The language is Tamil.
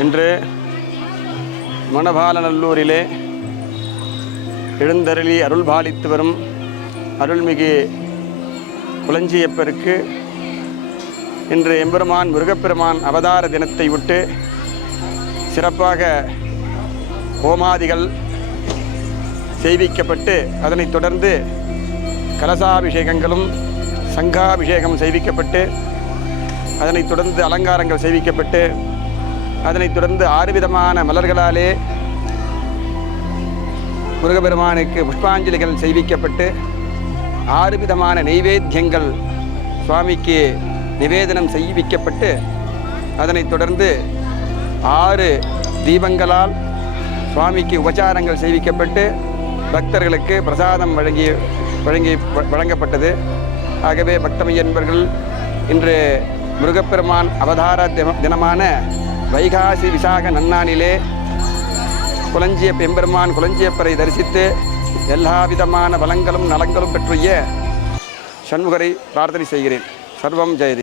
இன்று மணபாலநல்லூரிலே எழுந்தருளி அருள் பாலித்து வரும் அருள்மிகு குளஞ்சியப்பருக்கு இன்று எம்பெருமான் முருகப்பெருமான் அவதார தினத்தை விட்டு சிறப்பாக ஹோமாதிகள் செய்விக்கப்பட்டு அதனைத் தொடர்ந்து கலசாபிஷேகங்களும் சங்காபிஷேகம் செய்விக்கப்பட்டு அதனைத் தொடர்ந்து அலங்காரங்கள் செய்விக்கப்பட்டு அதனைத் தொடர்ந்து ஆறு விதமான மலர்களாலே முருகபெருமானுக்கு புஷ்பாஞ்சலிகள் செய்விக்கப்பட்டு ஆறு விதமான நெய்வேத்தியங்கள் சுவாமிக்கு நிவேதனம் செய்விக்கப்பட்டு அதனைத் தொடர்ந்து ஆறு தீபங்களால் சுவாமிக்கு உபச்சாரங்கள் செய்விக்கப்பட்டு பக்தர்களுக்கு பிரசாதம் வழங்கி வழங்கி வழங்கப்பட்டது. ஆகவே பக்தமையன்பர்கள் இன்று முருகப்பெருமான் அவதார தினமான வைகாசி விசாக நன்னானிலே குலஞ்சிய பெம்பெருமான் குலஞ்சியப்பரை தரிசித்து எல்லா விதமான பலங்களும் நலங்களும் பெற்றுய சண்முகரை பிரார்த்தனை செய்கிறேன். சர்வம் ஜெயதி.